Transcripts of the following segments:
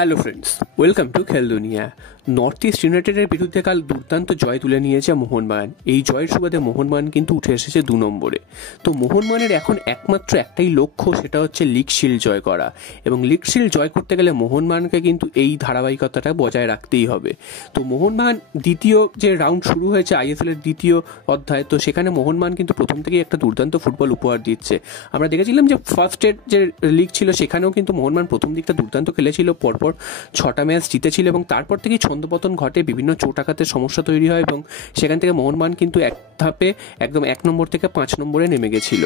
Hello friends, welcome to খেল দুনিয়া। North east ইউনাইটেডের বিরুদ্ধে কাল দুর্দান্ত জয় তুলে নিয়েছে মোহনবাগান। এই জয়ের সুবাদে মোহনবাগান কিন্তু উঠে এসেছে 2 নম্বরে। তো মোহনবাগানের এখন একমাত্র একটাই লক্ষ্য, সেটা হচ্ছে লিগ শিল্ড জয় করা। এবং লিগ শিল্ড জয় করতে গেলে মোহনবাগানকে কিন্তু এই ধারাবাহিকতাটা বজায় রাখতেই হবে। তো মোহনবাগান দ্বিতীয় যে রাউন্ড শুরু হয়েছে আইএসএল এর দ্বিতীয় অধ্যায়, তো সেখানে মোহনবাগান কিন্তু প্রথম থেকেই একটা দুর্দান্ত ফুটবল উপহার দিচ্ছে। আমরা দেখেছিলাম যে ফার্স্টের যে লিগ ছিল সেখানেও কিন্তু মোহনবাগান প্রথম দিকটা দুর্দান্ত খেলেছিল, পরপর 6টা ম্যাচ জিতেছিল এবং তারপর থেকেই ছন্দপতন ঘটে, বিভিন্ন চোটাঘাতের সমস্যা তৈরি হয় এবং সেখান থেকে মোহনবাগান কিন্তু এক ধাপে একদম 1 নম্বর থেকে 5 নম্বরে নেমে গেছিল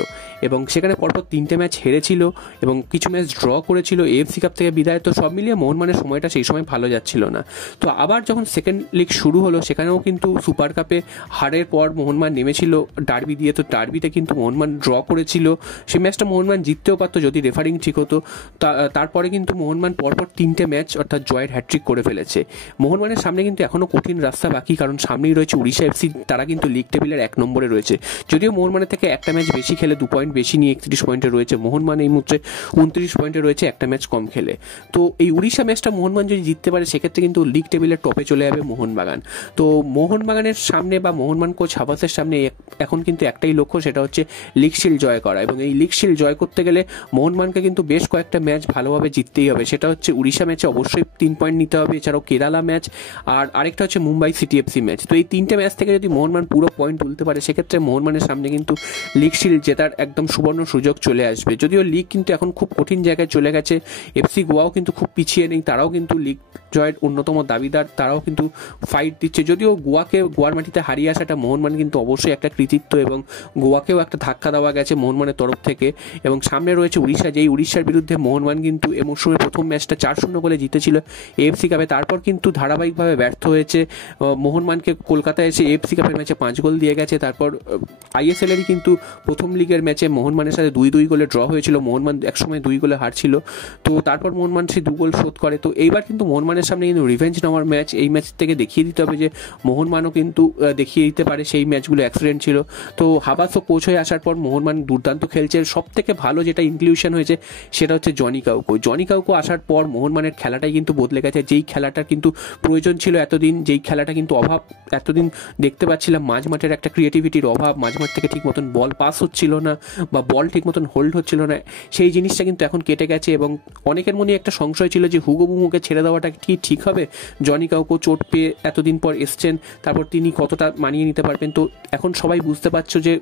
এবং সেখানে পরপর 3টে ম্যাচ হেরেছিল এবং কিছু ম্যাচ ড্র করেছিল এএফসি কাপ থেকে বিদায়। তো সব মিলিয়ে মোহনবাগানের সময়টা সেই সময় ভালো যাচ্ছিল না। তো আবার যখন সেকেন্ড লিগ শুরু হলো সেখানেও কিন্তু সুপার কাপে হারের পর মোহনবাগান নেমেছিল ডার্বি দিয়ে। তো ডার্বিতে কিন্তু মোহনবাগান ড্র করেছিল, সেই ম্যাচটা মোহনবাগান জিততেও পারতো যদি রেফারিং ঠিক হতো। তারপরে কিন্তু মোহনবাগান পরপর 3টে ম্যাচ অর্থাৎ জয়ের হ্যাট্রিক করে ফেলেছে। মোহনবাগানের সামনে কিন্তু এখনও কঠিন রাস্তা বাকি, কারণ সামনেই রয়েছে উড়িষ্যা এফসি, তারা কিন্তু লিগ টেবিলের 1 নম্বরে রয়েছে। যদিও মোহনবাগানের থেকে একটা ম্যাচ বেশি খেলে 2 পয়েন্ট বেশি নিয়ে 31 পয়েন্টে রয়েছে, মোহনবাগান এই মুহূর্তে 29 পয়েন্টে রয়েছে, একটা ম্যাচ কম খেলে। তো এই উড়িষ্যা ম্যাচটা মোহনবাগান যদি জিততে পারে সেক্ষেত্রে কিন্তু লিগ টেবিলের টপে চলে যাবে মোহনবাগান। তো মোহনবাগানের সামনে বা মোহনবাগান কোচ হাবাসের সামনে এখন কিন্তু একটাই লক্ষ্য, সেটা হচ্ছে লিগ শিল্ড জয় করা। এবং এই লিগ শিল্ড জয় করতে গেলে মোহনবাগানকে কিন্তু বেশ কয়েকটা ম্যাচ ভালোভাবে জিততেই হবে। সেটা হচ্ছে উড়িষ্যা ম্যাচে অবশ্যই 3 পয়েন্ট নিতে হবে, এছাড়াও কেরালা ম্যাচ আর আরেকটা হচ্ছে মুম্বাই সিটি এফসি ম্যাচ। তো এই 3টে ম্যাচ থেকে যদি মোহনবাগান পুরো পয়েন্ট তুলতে পারে সেক্ষেত্রে মোহনবাগানের সামনে কিন্তু লিগ শিল্ড জেতার একদম সুবর্ণ সুযোগ চলে আসবে। যদিও লিগ কিন্তু এখন খুব কঠিন জায়গায় চলে গেছে, এফসি গোয়াও কিন্তু খুব পিছিয়ে নেই, তারাও কিন্তু লিগ জয়ের অন্যতম দাবিদার, তারাও কিন্তু ফাইট দিচ্ছে। যদিও গোয়ার মাটিতে হারিয়ে আসাটা মোহনবাগান কিন্তু অবশ্যই একটা কৃতিত্ব এবং গোয়াকেও একটা ধাক্কা দেওয়া গেছে মোহনবাগানের তরফ থেকে। এবং সামনে রয়েছে উড়িষ্যা, যেই উড়িষ্যার বিরুদ্ধে মোহনবাগান কিন্তু এই মৌসুমের প্রথম ম্যাচটা 4-0 গোলে জিতেছিল এএফসি কাপে, তারপর কিন্তু ধারাবাহিকভাবে ব্যর্থ হয়েছে। মোহনবাগানকে কলকাতায় এসে এএফসি কাপের ম্যাচে 5 গোল দিয়ে গেছে। তারপর আইএসএলেরই কিন্তু প্রথম লিগের ম্যাচে মোহনবাগানের সাথে 2-2 গোলে ড্র হয়েছিল, মোহনবাগান একসময় 2 গোলে হারছিল। তো তারপর মোহনবাগান সেই 2 গোল শোধ করে। তো এইবার কিন্তু মোহনবাগানের সামনে কিন্তু রিভেঞ্জ নেওয়ার ম্যাচ, এই ম্যাচ থেকে দেখিয়ে দিতে হবে যে মোহনবাগানও কিন্তু দেখিয়ে দিতে পারে সেই ম্যাচগুলো অ্যাক্সিডেন্ট ছিল। তো হাবাসও কোচ হয়ে আসার পর মোহনবাগান দুর্দান্ত খেলছে। সব থেকে ভালো যেটা ইনক্লুশন হয়েছে সেটা হচ্ছে জনি কাউকো আসার পর মোহনবাগানের খেলাটাই কিন্তু বদলে গেছে। যেই খেলাটা কিন্তু প্রয়োজন ছিল এতদিন, যেই খেলাটা কিন্তু অভাব এতদিন দেখতে পাচ্ছিলাম, মাঝমাঠের একটা ক্রিয়েটিভিটির অভাব, মাঝমাঠ থেকে ঠিক মতন বল পাস হচ্ছিল না বা বল ঠিক মতন হোল্ড হচ্ছিল না, সেই জিনিসটা কিন্তু এখন কেটে গেছে। এবং অনেকের মনে একটা সংশয় ছিল যে হুগো বুমোকে ছেড়ে দেওয়াটা কি ঠিক হবে, জনি কাউকো চোট পেয়ে এতদিন পর এসছেন, তারপর তিনি কতটা মানিয়ে নিতে পারবেন। তো এখন সবাই বুঝতে পারছো যে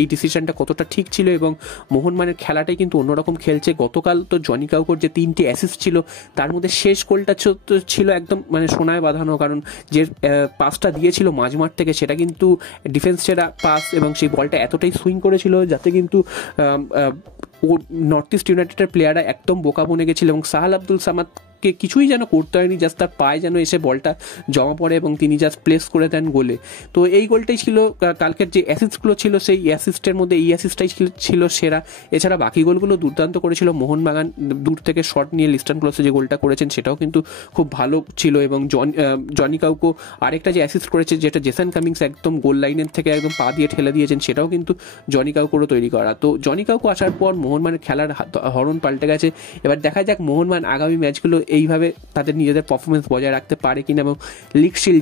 এই ডিসিশনটা কতটা ঠিক ছিল এবং মোহনবাগানের খেলাটাই কিন্তু অন্যরকম খেলছে। গতকাল তো জনি কাউকোর যে 3টে অ্যাসিস্ট ছিল তার মধ্যে শেষ গোলটা ছিল একদম মানে সোনায় বাঁধানো, কারণ যে পাসটা দিয়েছিল মাঝমাঠ থেকে সেটা কিন্তু ডিফেন্স সেরা পাস এবং সেই বলটা এতটাই সুইং করেছিল যাতে কিন্তু ও নর্থ ইস্ট ইউনাইটেডের প্লেয়াররা একদম বোকা বনে গেছিল এবং সাহাল আব্দুল সামাদকে কিছুই যেন করতে হয়নি, জাস্ট তার পায়ে যেন এসে বলটা জমা পড়ে এবং তিনি জাস্ট প্লেস করে দেন গোলে। তো এই গোলটাই ছিল কালকের যে অ্যাসিস্টগুলো ছিল সেই অ্যাসিস্টের মধ্যে এই অ্যাসিস্টটাই ছিল সেরা। এছাড়া বাকি গোলগুলো দুর্দান্ত করেছিল মোহনবাগান, দূর থেকে শট নিয়ে লিস্টন ক্লসে যে গোলটা করেছেন সেটাও কিন্তু খুব ভালো ছিল। এবং জনি কাউকো আরেকটা যে অ্যাসিস্ট করেছে যেটা জেসন কামিংস একদম গোল লাইনের থেকে একদম পা দিয়ে ঠেলে দিয়েছেন, সেটাও কিন্তু জনি কাউকোরও তৈরি করা। তো জনি কাউকো আসার পর মোহনবাগানের খেলার ধরন পাল্টে গেছে। এবার দেখা যাক মোহনবাগান আগামী ম্যাচগুলো এইভাবে তাদের নিজেদের পারফরমেন্স বজায় রাখতে পারে কিনা এবং লিগ শিল্ড